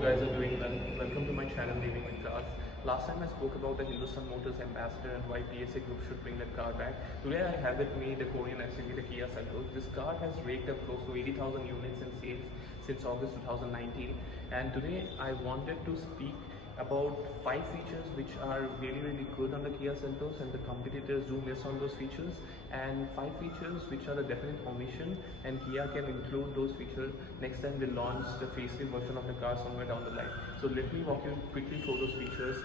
guys are doing well. Welcome to my channel Living with Cars. Last time I spoke about the Hindustan Motors ambassador and why PSA Group should bring that car back. Today I have with me the Korean SUV, the Kia Seltos. This car has raked up close to 80,000 units in sales since August 2019, and today I wanted to speak about 5 features which are really good on the Kia Seltos and the competitors do miss on those features, and 5 features which are a definite omission, and Kia can include those features next time they launch the facelift version of the car somewhere down the line. So let me walk you quickly through those features.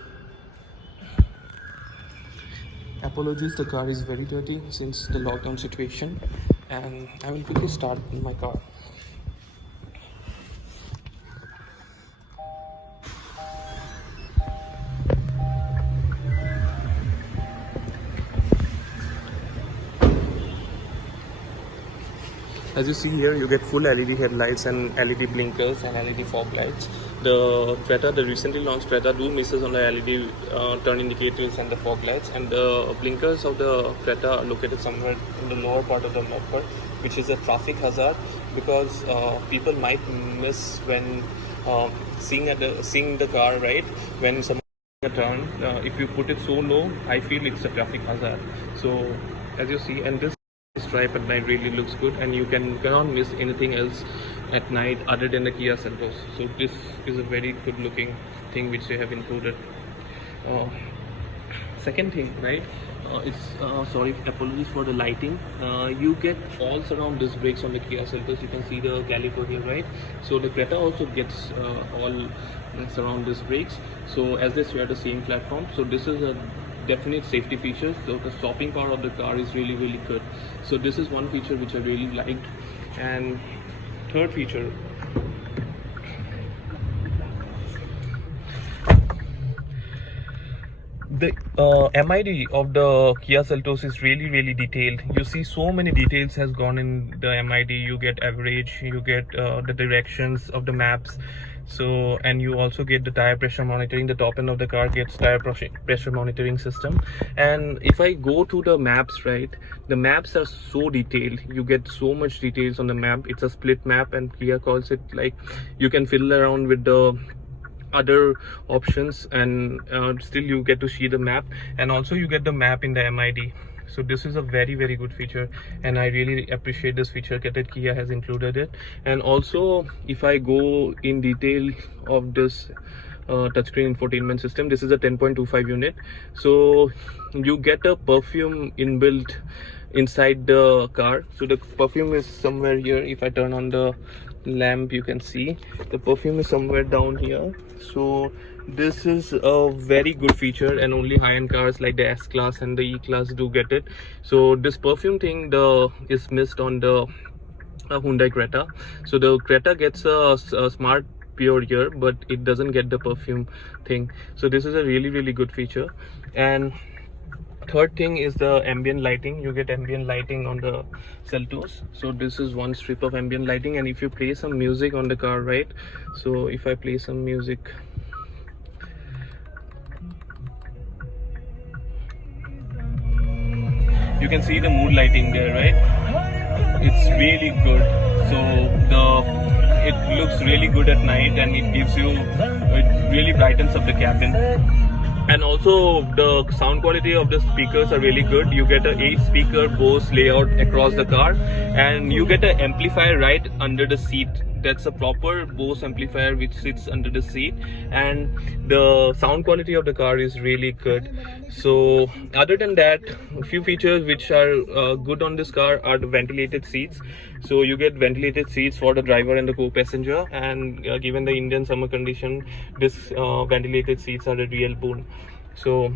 Apologies, the car is very dirty since the lockdown situation, and I will quickly start my car. As you see here, you get full LED headlights and LED blinkers and LED fog lights. The Creta, the recently launched Creta, do misses on the LED turn indicators and the fog lights, and the blinkers of the Creta are located somewhere in the lower part of the bumper, which is a traffic hazard because people might miss when seeing the car, right? When someone a turn, if you put it so low, I feel it's a traffic hazard. So as you see, and this stripe at night really looks good, and you cannot miss anything else at night other than the Kia Seltos. So this is a very good looking thing which they have included. Second thing, right, apologies for the lighting. You get all surround disc brakes on the Kia Seltos. You can see the caliper here, right? So the Creta also gets all surround disc brakes, so as they share the same platform. So this is a definite safety feature. So the stopping power of the car is really good. So this is one feature which I really liked. And third feature, the MID of the Kia Seltos is really detailed. You see so many details has gone in the MID. You get average, you get the directions of the maps, so, and you also get the tire pressure monitoring. The top end of the car gets tire pressure monitoring system. And if I go to the maps, right, the maps are so detailed. You get so much details on the map. It's a split map, and Kia calls it like you can fiddle around with the other options, and still you get to see the map, and also you get the map in the MID. So this is a very good feature, and I really appreciate this feature that Kia has included it. And also, if I go in detail of this touchscreen infotainment system, this is a 10.25 unit, so you get a perfume inbuilt inside the car. So the perfume is somewhere here. If I turn on the lamp, you can see the perfume is somewhere down here. So this is a very good feature, and only high-end cars like the S-Class and the E-Class do get it. So this perfume thing is missed on the Hyundai Creta. So the Creta gets a smart pure ear, but it doesn't get the perfume thing. So this is a really good feature. And third thing is the ambient lighting. You get ambient lighting on the Seltos. So this is one strip of ambient lighting, and if you play some music on the car, right, so if I play some music, you can see the mood lighting there, right? It's really good. So it looks really good at night, and it really brightens up the cabin. And also the sound quality of the speakers are really good. You get a 8-speaker Bose layout across the car, and you get an amplifier right under the seat. That's a proper Bose amplifier which sits under the seat, and the sound quality of the car is really good. So other than that, a few features which are good on this car are the ventilated seats. So you get ventilated seats for the driver and the co-passenger, and given the Indian summer condition, this ventilated seats are a real boon. So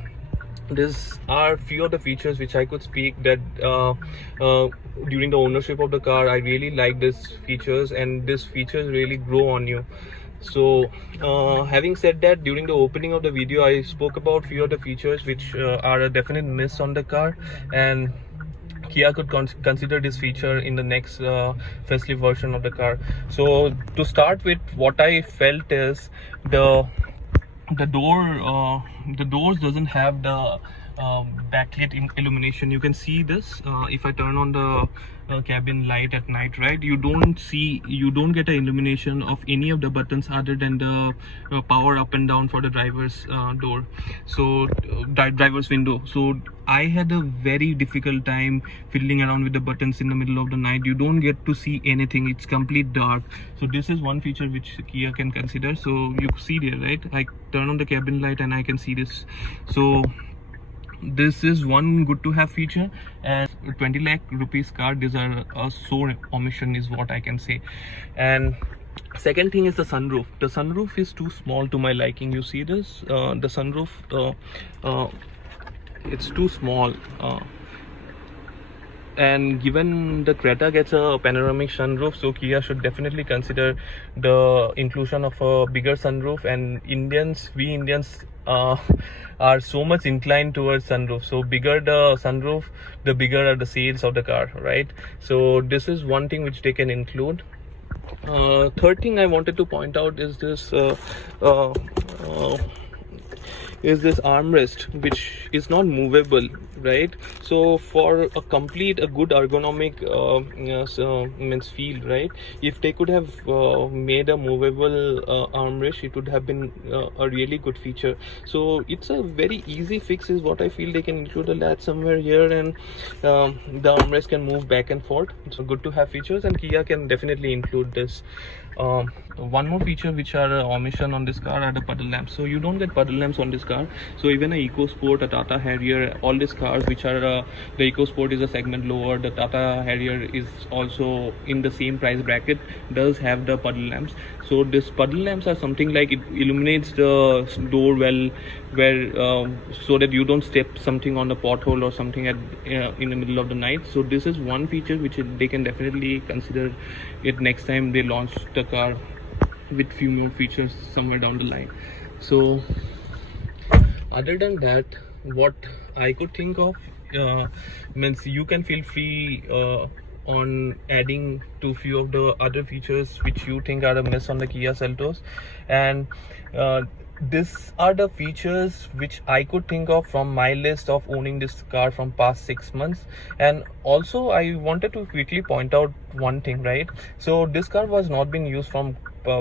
these are few of the features which I could speak that during the ownership of the car I really like these features, and these features really grow on you. So having said that, during the opening of the video I spoke about few of the features which are a definite miss on the car, and Kia could consider this feature in the next facelift version of the car. So to start with, what I felt is the doors doesn't have the backlit illumination. You can see this if I turn on the cabin light at night, right? You don't get an illumination of any of the buttons other than the power up and down for the driver's door, so driver's window. So I had a very difficult time fiddling around with the buttons in the middle of the night. You don't get to see anything, it's complete dark. So this is one feature which Kia can consider. So you see there, right? I turn on the cabin light and I can see this. So this is one good to have feature, and 20 lakh rupees car, these are a sore omission is what I can say. And second thing is the sunroof. The sunroof is too small to my liking. You see this, the sunroof, it's too small, and given the Creta gets a panoramic sunroof, so Kia should definitely consider the inclusion of a bigger sunroof. And we Indians are so much inclined towards sunroof. So bigger the sunroof, the bigger are the sales of the car, right? So this is one thing which they can include. Third thing I wanted to point out is this armrest, which is not movable, right? So for a good ergonomic means feel, right? If they could have made a movable armrest, it would have been a really good feature. So it's a very easy fix is what I feel. They can include a latch somewhere here, and the armrest can move back and forth. So good to have features, and Kia can definitely include this. One more feature which are omission on this car are the puddle lamps. So you don't get puddle lamps on this car. So even a EcoSport, a Tata Harrier, all these cars which are the EcoSport is a segment lower, the Tata Harrier is also in the same price bracket, does have the puddle lamps. So these puddle lamps are something like it illuminates the door well, where so that you don't step something on the pothole or something at in the middle of the night. So this is one feature which they can definitely consider it next time they launch the car with few more features somewhere down the line. So other than that, what I could think of means you can feel free on adding to few of the other features which you think are a miss on the Kia Seltos. And these are the features which I could think of from my list of owning this car from past 6 months. And also I wanted to quickly point out one thing, right? So this car was not being used from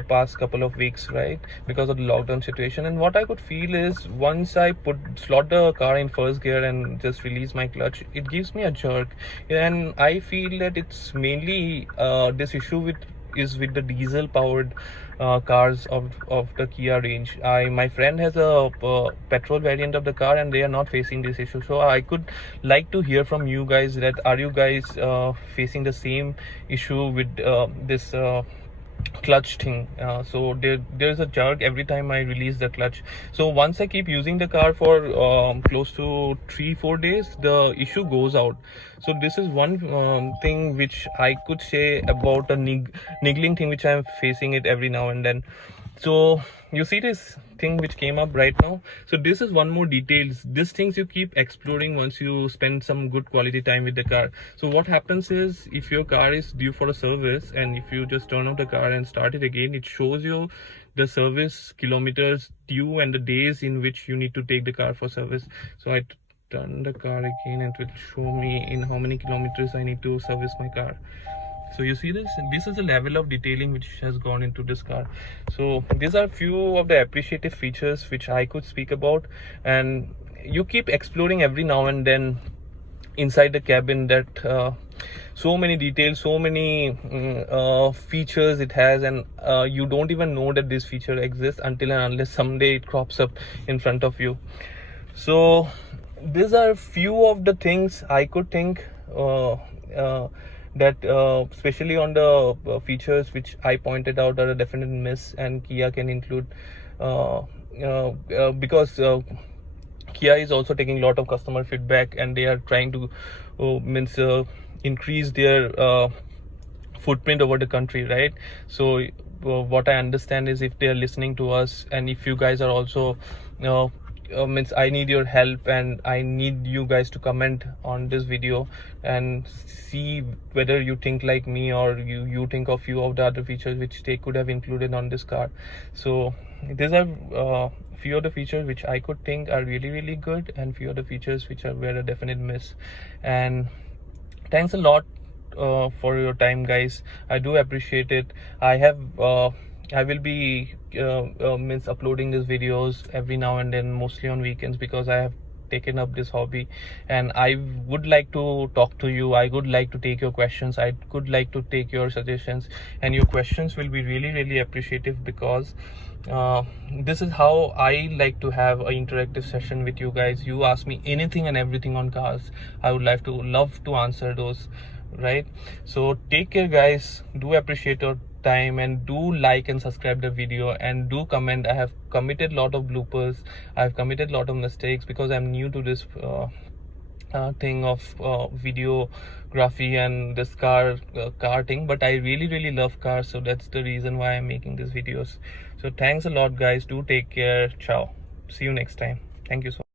past couple of weeks, right, because of the lockdown situation. And what I could feel is once I slot the car in first gear and just release my clutch, it gives me a jerk. And I feel that it's mainly this issue is with the diesel powered cars of the Kia range. My friend has a petrol variant of the car, and they are not facing this issue. So I could like to hear from you guys that are you guys facing the same issue with this clutch thing? So there's a jerk every time I release the clutch. So once I keep using the car for close to 3-4 days, the issue goes out. So this is one thing which I could say about a niggling thing which I'm facing it every now and then. So you see this thing which came up right now. So this is one more details. These things you keep exploring once you spend some good quality time with the car. So what happens is, if your car is due for a service, and if you just turn off the car and start it again, it shows you the service kilometers due and the days in which you need to take the car for service. So I turn the car again and it will show me in how many kilometers I need to service my car. So you see this is the level of detailing which has gone into this car. So these are few of the appreciative features which I could speak about. And you keep exploring every now and then inside the cabin that so many details, so many features it has, and you don't even know that this feature exists until and unless someday it crops up in front of you. So these are few of the things I could think that especially on the features which I pointed out are a definite miss, and Kia can include because Kia is also taking a lot of customer feedback, and they are trying to increase their footprint over the country, right? So what I understand is, if they are listening to us, and if you guys are also I need your help, and I need you guys to comment on this video and see whether you think like me, or you think of few of the other features which they could have included on this car. So these are few of the features which I could think are really good, and few of the features which were a definite miss. And thanks a lot for your time, guys. I do appreciate it. I will be means uploading these videos every now and then, mostly on weekends, because I have taken up this hobby, and I would like to talk to you. I would like to take your questions. I would like to take your suggestions, and your questions will be really, really appreciative, because this is how I like to have an interactive session with you guys. You ask me anything and everything on cars, I would love to answer those, right? So take care, guys. Do appreciate your time, and do like and subscribe the video, and do comment. I have committed a lot of bloopers. I've committed a lot of mistakes because I'm new to this thing of videography and this car thing, but I really love cars, so that's the reason why I'm making these videos. So thanks a lot, guys. Do take care. Ciao. See you next time. Thank you so much.